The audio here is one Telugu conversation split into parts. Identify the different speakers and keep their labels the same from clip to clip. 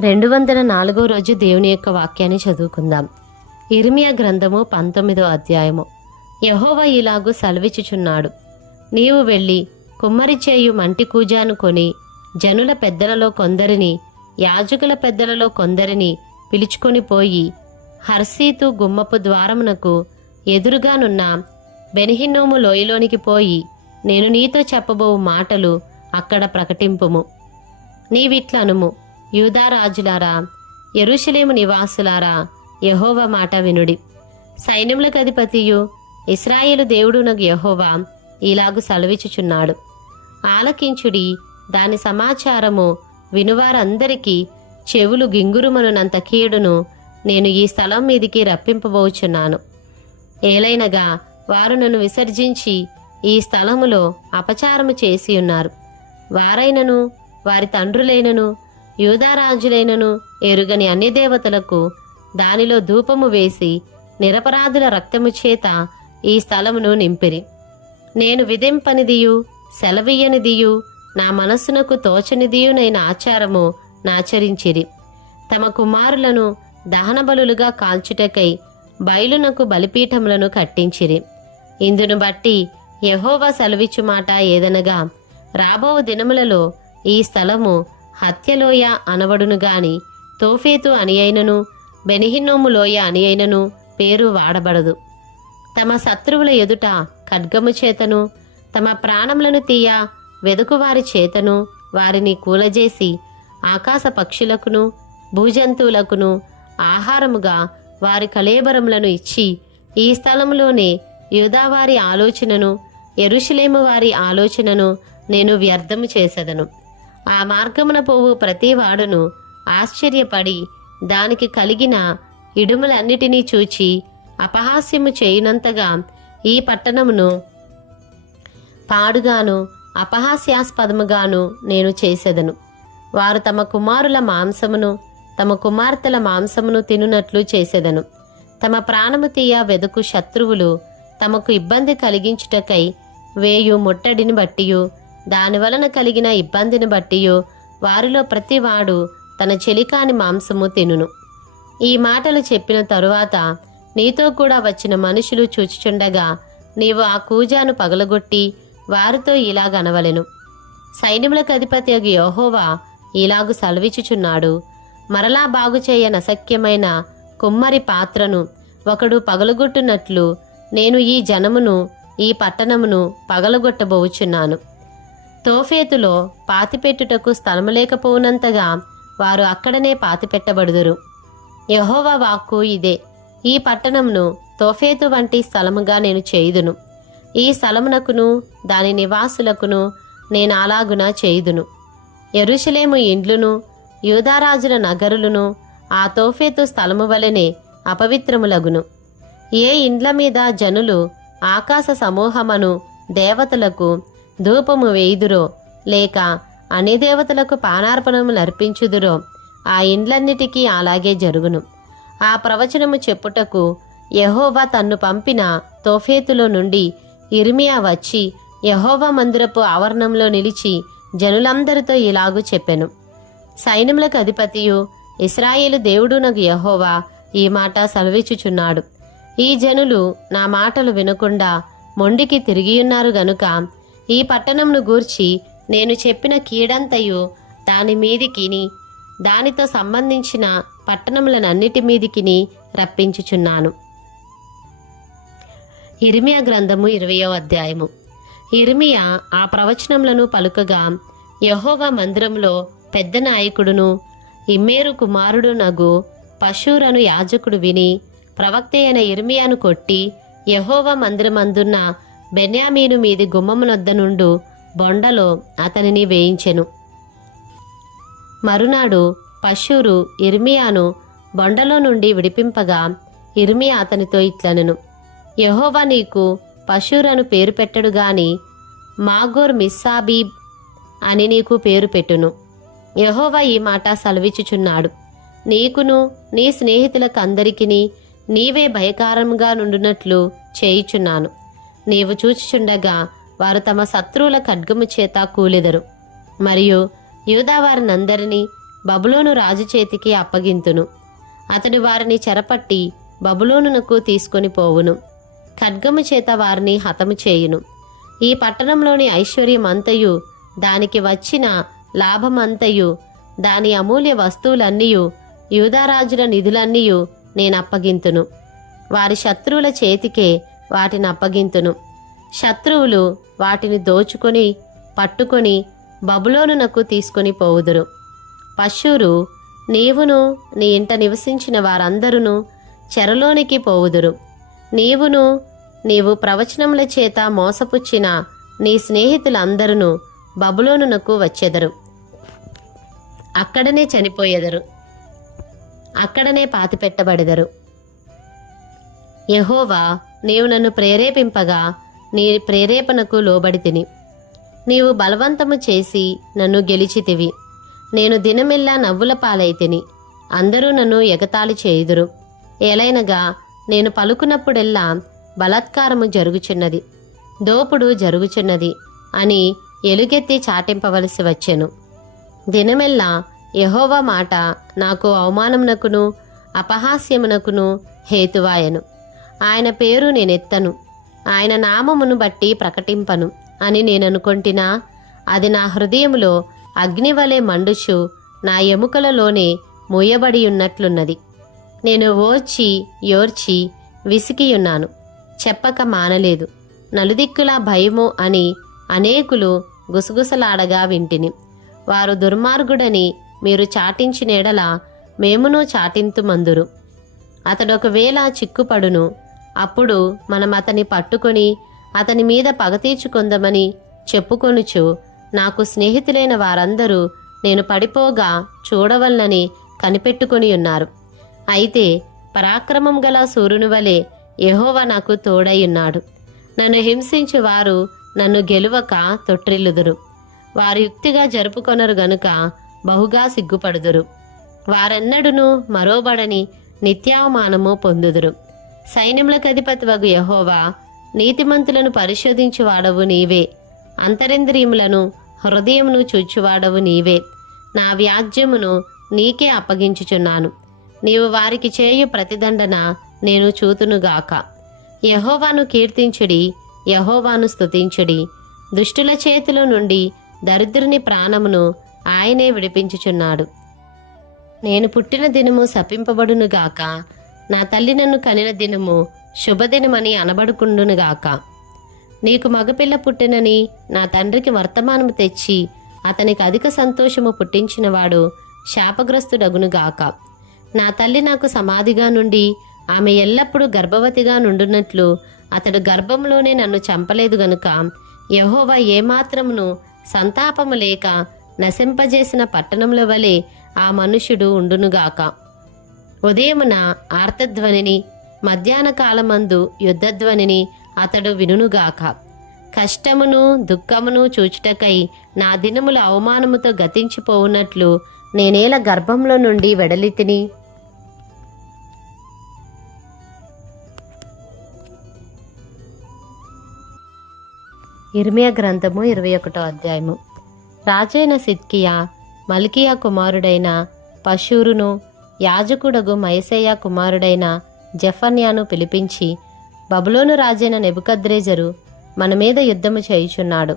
Speaker 1: రెండు వందల నాలుగో రోజు దేవుని యొక్క వాక్యాన్ని చదువుకుందాం. ఇర్మియా గ్రంథము పంతొమ్మిదో అధ్యాయము. యహోవా ఇలాగు సెలవిచ్చుచున్నాడు. నీవు వెళ్ళి కుమ్మరి చేయు మంటి కూజాను కొని జనుల పెద్దలలో కొందరిని యాజకుల పెద్దలలో కొందరిని పిలుచుకొని పోయి హర్సీతు గుమ్మపు ద్వారమునకు ఎదురుగానున్న బెనిహిన్నోము లోయలోనికి పోయి నేను నీతో చెప్పబో మాటలు అక్కడ ప్రకటింపుము. నీవిట్లనుము. యూదారాజులారా ఎరుషలేము నివాసులారా యహోవ మాట వినుడి. సైన్యములకు అధిపతియు ఇస్రాయేలు దేవుడునకు యహోవా ఇలాగు సెలవిచ్చుచున్నాడు. ఆలకించుడి దాని సమాచారము వినువారందరికీ చెవులు గింగురుమనునంత కీడును నేను ఈ స్థలం మీదికి రప్పింపబోచున్నాను. ఏలైనగా వారు నన్ను విసర్జించి ఈ స్థలములో అపచారము చేసి ఉన్నారు వారైనను వారి తండ్రులైనను యూదారాజులైనను ఎరుగని అన్ని దేవతలకు దానిలో ధూపము వేసి నిరపరాధుల రక్తము చేత ఈ స్థలమును నింపిరి. నేను విధింపనిదియు సెలవీయనిదియు నా మనస్సునకు తోచనిదియునైన ఆచారము నాచరించిరి. తమ కుమారులను దహనబలులుగా కాల్చుటకై బయలునకు బలిపీఠములను కట్టించిరి. ఇందును బట్టి యహోవా సెలవిచ్చు మాట ఏదనగా రాబో దినములలో ఈ స్థలము హత్యలోయ అనబడును గాని తోఫేతు అని అయినను బెనిహిన్నోము లోయ అని అయినను పేరు వాడబడదు. తమ శత్రువుల ఎదుట ఖడ్గము చేతను తమ ప్రాణములను తీయ వెదుకువారి చేతను వారిని కూలజేసి ఆకాశ పక్షులకును భూజంతువులకును ఆహారముగా వారి కళేబరములను ఇచ్చి ఈ స్థలంలోనే యూదావారి ఆలోచనను ఎరుషులేము వారి ఆలోచనను నేను వ్యర్థము చేసెదను. ఆ మార్గమున పోవు ప్రతివాడును ఆశ్చర్యపడి దానికి కలిగిన ఇడుములన్నిటినీ చూచి అపహాస్యము చేయునంతగా ఈ పట్టణమును పాడుగాను అపహాస్యాస్పదముగాను నేను చేసేదను. వారు తమ కుమారుల మాంసమును తమ కుమార్తెల మాంసమును తినునట్లు చేసేదను. తమ ప్రాణము తీయ వెదుకు శత్రువులు తమకు ఇబ్బంది కలిగించుటకై వేయు ముట్టడిని బట్టియు దాని వలన కలిగిన ఇబ్బందిని బట్టి వారిలో ప్రతివాడు తన చెలికాని మాంసము తినును. ఈ మాటలు చెప్పిన తరువాత నీతో కూడా వచ్చిన మనుషులు చూచుచుండగా నీవు ఆ కూజాను పగలగొట్టి వారితో ఇలాగనవలెను సైన్యములకు అధిపతి అగు ఇలాగు సెలవిచ్చుచున్నాడు. మరలా బాగు చేయన నసక్యమైన కుమ్మరి పాత్రను ఒకడు పగలగొట్టునట్లు నేను ఈ జనమును ఈ పట్టణమును పగలగొట్టబోచున్నాను. తోఫేతులో పాతిపెట్టుటకు స్థలము లేకపోవునంతగా వారు అక్కడనే పాతిపెట్టబడుదురు. యహోవా వాక్కు ఇదే. ఈ పట్టణమును తోఫేతు వంటి స్థలముగా నేను చేయుదును. ఈ స్థలమునకును దాని నివాసులకును నేను అలాగున చేయుదును. ఎరుషలేము ఇండ్లును యూదారాజుల నగరులను ఆ తోఫేతు స్థలము వలెనే అపవిత్రములగును. ఏ ఇండ్ల మీద జనులు ఆకాశ సమూహమను దేవతలకు ధూపము వేయుదురో. లేక అన్ని దేవతలకు పానార్పణము నర్పించుదురో ఆ ఇండ్లన్నిటికీ అలాగే జరుగును. ఆ ప్రవచనము చెప్పుటకు యహోవా తన్ను పంపిన తోఫేతులో నుండి ఇర్మియా వచ్చి యహోవా మందిరపు ఆవరణంలో నిలిచి జనులందరితో ఇలాగూ చెప్పెను. సైన్యములకు అధిపతియు ఇస్రాయేలు దేవుడునగు యహోవా ఈ మాట సెలవిచ్చుచున్నాడు. ఈ జనులు నా మాటలు వినకుండా మొండికి తిరిగియున్నారు గనుక ఈ పట్టణంను గూర్చి నేను చెప్పిన కీడంతయు దాని మీదికిని దానితో సంబంధించిన పట్టణములనన్నిటి మీదికిని రప్పించుచున్నాను. ఇర్మియా గ్రంథము ఇరవయో అధ్యాయము. ఇర్మియా ఆ ప్రవచనములను పలుకగా యహోవా మందిరంలో పెద్ద నాయకుడును ఇమ్మేరు కుమారుడు నగు పశూరను యాజకుడు విని ప్రవక్త అయిన ఇర్మియాను కొట్టి యహోవా మందిరమందున్న బెన్యామీను మీది గుమ్మమునొద్ద నుండు బొండలో అతనిని వేయించెను. మరునాడు పశూరు ఇర్మియాను బొండలో నుండి విడిపింపగా ఇర్మియా అతనితో ఇట్లనెను యహోవా నీకు పశూరను పేరు పెట్టడు గాని మాగోర్ మిస్సాబీబ్ అని నీకు పేరు పెట్టును. యహోవా ఈ మాట సెలవిచ్చుచున్నాడు నీకును నీ స్నేహితులకందరికీ నీవే భయకారంగా నుండునట్లు చేయుచున్నాను. నీవు చూచిచుండగా వారు తమ శత్రువుల ఖడ్గము చేత కూలెదరు. మరియు యూదావారినందరినీ బబులోను రాజు చేతికి అప్పగింతును. అతడు వారిని చెరపట్టి బబులోనునకు తీసుకొని పోవును. ఖడ్గము చేత వారిని హతము చేయును. ఈ పట్టణంలోని ఐశ్వర్యమంతయు దానికి వచ్చిన లాభమంతయు దాని అమూల్య వస్తువులన్నీయు యూదారాజుల నిధులన్నీయు నేను అప్పగింతును వారి శత్రువుల చేతికే వాటిని అప్పగింతును. శత్రువులు వాటిని దోచుకొని పట్టుకొని బబులోనునకు తీసుకొని పోవుదురు. పశువురు నీవును నీ ఇంట నివసించిన వారందరూ చెరలోనికి పోవుదురు. నీవును నీవు ప్రవచనముల చేత మోసపుచ్చిన నీ స్నేహితులందరూ బబులోనునకు వచ్చెదరు. అక్కడనే చనిపోయెదరు. అక్కడనే పాతిపెట్టబడెదరు. యహోవా నీవు నన్ను ప్రేరేపింపగా నీ ప్రేరేపణకు లోబడి తిని. నీవు బలవంతము చేసి నన్ను గెలిచితివి. నేను దినమెల్లా నవ్వుల పాలైతిని అందరూ నన్ను ఎగతాళి చేయుదురు. ఏలైనగా నేను పలుకున్నప్పుడెల్లా బలాత్కారము జరుగుచున్నది. దోపుడు జరుగుచున్నది అని ఎలుగెత్తి చాటింపవలసి వచ్చెను. దినమెల్లా యహోవా మాట నాకు అవమానమునకును అపహాస్యమునకును హేతువాయను. ఆయన పేరు నేనెత్తను. ఆయన నామమును బట్టి ప్రకటింపను అని నేననుకొంటినా అది నా హృదయములో అగ్నివలే మండుచు నా ఎముకలలోనే మూయబడి ఉన్నట్లున్నది నేను ఓర్చి యోర్చి విసికియున్నాను. చెప్పక మానలేదు. నలుదిక్కులా భయము అని అనేకులు గుసగుసలాడగా వింటిని. వారు దుర్మార్గుడని మీరు చాటించినేడలా మేమును చాటింతుమందురు. అతడు ఒకవేళ చిక్కుపడును అప్పుడు మనం అతని పట్టుకొని అతని మీద పగ తీర్చుకొందమని చెప్పుకొనుచు నాకు స్నేహితులైన వారందరూ నేను పడిపోగా చూడవలనని కనిపెట్టుకుని ఉన్నారు. అయితే పరాక్రమం గల సూర్యుని వలె యెహోవా నాకు తోడయ్యున్నాడు నన్ను హింసించు వారు నన్ను గెలువక తొట్టిల్లుదురు. వారు యుక్తిగా జరుపుకొనరు గనుక బహుగా సిగ్గుపడుదురు. వారెన్నడును మరోబడని నిత్యావమానము పొందుదురు. సైన్యములకు అధిపతివగు యహోవా నీతిమంతులను పరిశోధించువాడవు నీవే. అంతరింద్రియములను హృదయమును చూచువాడవు నీవే. నా వ్యాజ్యమును నీకే అప్పగించుచున్నాను. నీవు వారికి చేయు ప్రతిదండన నేను చూతునుగాక యహోవాను కీర్తించుడి యహోవాను స్తుతించుడి. దుష్టుల చేతిలో నుండి దరిద్రుని ప్రాణమును ఆయనే విడిపించుచున్నాడు. నేను పుట్టిన దినము శపింపబడునుగాక నా తల్లి నన్ను కనిన దినము శుభదినమని అనబడుకుండునుగాక. నీకు మగపిల్ల పుట్టినని నా తండ్రికి వర్తమానము తెచ్చి అతనికి అధిక సంతోషము పుట్టించినవాడు శాపగ్రస్తుడగునుగాక. నా తల్లి నాకు సమాధిగా నుండి ఆమె ఎల్లప్పుడూ గర్భవతిగా నుండునట్లు అతడు గర్భంలోనే నన్ను చంపలేదు గనుక యహోవా ఏమాత్రమును సంతాపము లేక నశింపజేసిన పట్టణముల వలె ఆ మనుషుడు ఉండునుగాక. ఉదయమున ఆర్తధ్వనిని మధ్యాహ్న కాలమందు యుద్ధధ్వనిని అతడు వినుగాక కష్టమును దుఃఖమును చూచుటకై నా దినముల అవమానముతో గతించిపోవునట్లు నేనేల గర్భంలో నుండి వెడలితిని. ఇర్మియా గ్రంథము ఇరవై ఒకటో అధ్యాయము. రాజైన సిద్కియా మల్కియా కుమారుడైన పశూరును యాజకుడగు మైసయ్య కుమారుడైన జఫన్యాను పిలిపించి బబులోను రాజైన నెబుకద్రేజరు మన మీద యుద్ధము చేయుచున్నాడు.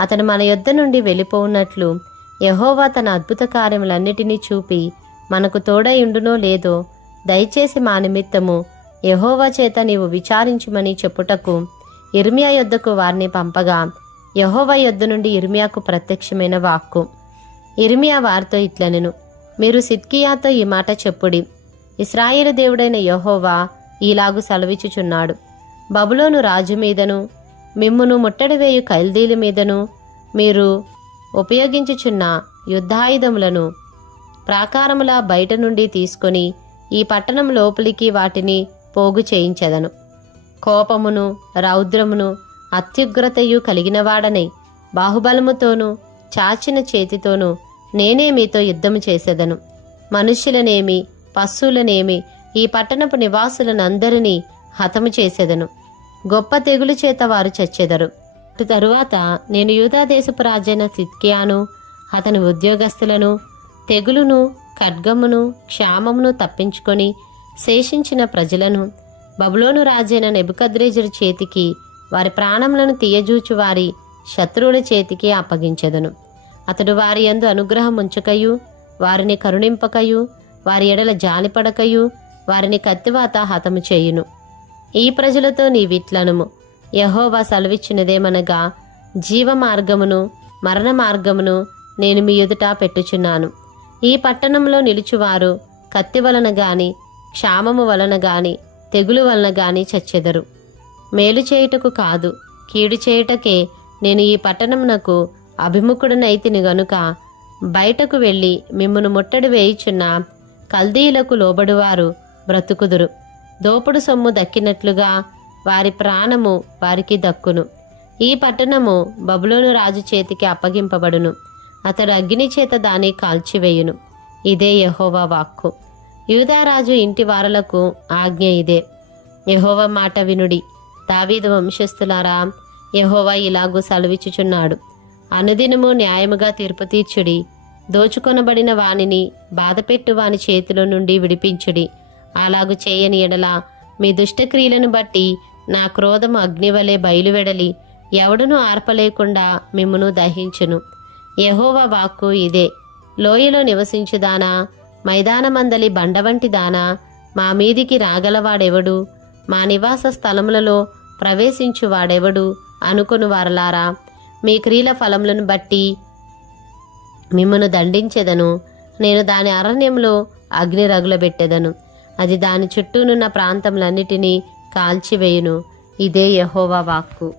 Speaker 1: అతను మన యుద్ధ నుండి వెళ్ళిపోవున్నట్లు యహోవా తన అద్భుత కార్యములన్నిటినీ చూపి మనకు తోడయుండునో లేదో దయచేసి మా నిమిత్తము యహోవా చేత నీవు విచారించుమని చెప్పుటకు ఇర్మియా యొద్దకు వారిని పంపగా యహోవా యొద్ద నుండి ఇర్మియాకు ప్రత్యక్షమైన వాక్కు. ఇర్మియా వారితో ఇట్లనెను. మీరు సిద్కియాతో ఈ మాట చెప్పుడి. ఇస్రాయేలు దేవుడైన యహోవా ఈలాగు సెలవిచ్చుచున్నాడు. బబులోను రాజు మీదను మిమ్మును ముట్టడి వేయు కైల్దీల మీదను మీరు ఉపయోగించుచున్న యుద్ధాయుధములను ప్రాకారముల బయట నుండి తీసుకొని ఈ పట్టణం లోపలికి వాటిని పోగు చేయించెదను. కోపమును రౌద్రమును అత్యుగ్రతయు కలిగినవాడనై బాహుబలముతోనూ చాచిన చేతితోనూ నేనే మీతో యుద్ధము చేసేదను. మనుష్యులనేమి పశువులనేమి ఈ పట్టణపు నివాసులనందరినీ హతము చేసేదను. గొప్ప తెగులు చేత వారు చచ్చెదరు. తరువాత నేను యూదాదేశపు రాజైన సిద్కియాను అతని ఉద్యోగస్తులను తెగులును ఖడ్గమును క్షామమును తప్పించుకొని శేషించిన ప్రజలను బబులోను రాజైన నెబుకద్రేజరు చేతికి వారి ప్రాణములను తీయజూచు వారి శత్రువుల చేతికి అప్పగించెదను. అతడు వారి యందు అనుగ్రహం ఉంచకయు వారిని కరుణింపకయు వారి ఎడల జాలిపడకయు వారిని కత్తివాత హతము చేయును. ఈ ప్రజలతో నీవిట్లనుము. యహోవా సెలవిచ్చినదేమనగా జీవ మార్గమును మరణ మార్గమును నేను మీ ఎదుట పెట్టుచున్నాను. ఈ పట్టణంలో నిలుచువారు కత్తి వలన గాని క్షామము వలన గాని తెగులు వలన గాని చచ్చెదరు. మేలు చేయుటకు కాదు కీడు చేయుటకే నేను ఈ పట్టణమునకు అభిముఖుడనైతిని గనుక బయటకు వెళ్ళి మిమ్మును ముట్టడి వేయుచున్న కల్దీలకు లోబడువారు బ్రతుకుదురు. దోపుడు సొమ్ము దక్కినట్లుగా వారి ప్రాణము వారికి దక్కును. ఈ పట్టణము బబులోను రాజు చేతికి అప్పగింపబడును. అతడు అగ్ని చేత దాన్ని కాల్చివేయును. ఇదే యహోవా వాక్కు. యూదారాజు ఇంటి వారలకు ఆజ్ఞ ఇదే. యహోవ మాట వినుడి. దావీదు వంశస్థులారా యహోవా ఇలాగూ సెలవిచ్చుచున్నాడు. అనుదినము న్యాయముగా తీర్పు తీర్చుడి దోచుకొనబడిన వానిని బాధపెట్టు వాని చేతిలో నుండి విడిపించుడి. అలాగు చేయని ఎడల మీ దుష్టక్రియలను బట్టి నా క్రోధము అగ్నివలే బయలువెడలి ఎవడును ఆర్పలేకుండా మిమ్మును దహించును. యహోవా వాక్కు ఇదే. లోయలో నివసించుదానా మైదానమందలి బండవంటి దానా మా మీదికి రాగలవాడెవడు? మా నివాస స్థలములలో ప్రవేశించువాడెవడు? అనుకొను వారలారా మీ క్రియల ఫలములను బట్టి మిమ్మను దండించెదను. నేను దాని అరణ్యంలో అగ్ని రగులబెట్టెదను అది దాని చుట్టూనున్న ప్రాంతములన్నిటినీ కాల్చివేయును. ఇదే యహోవా వాక్కు.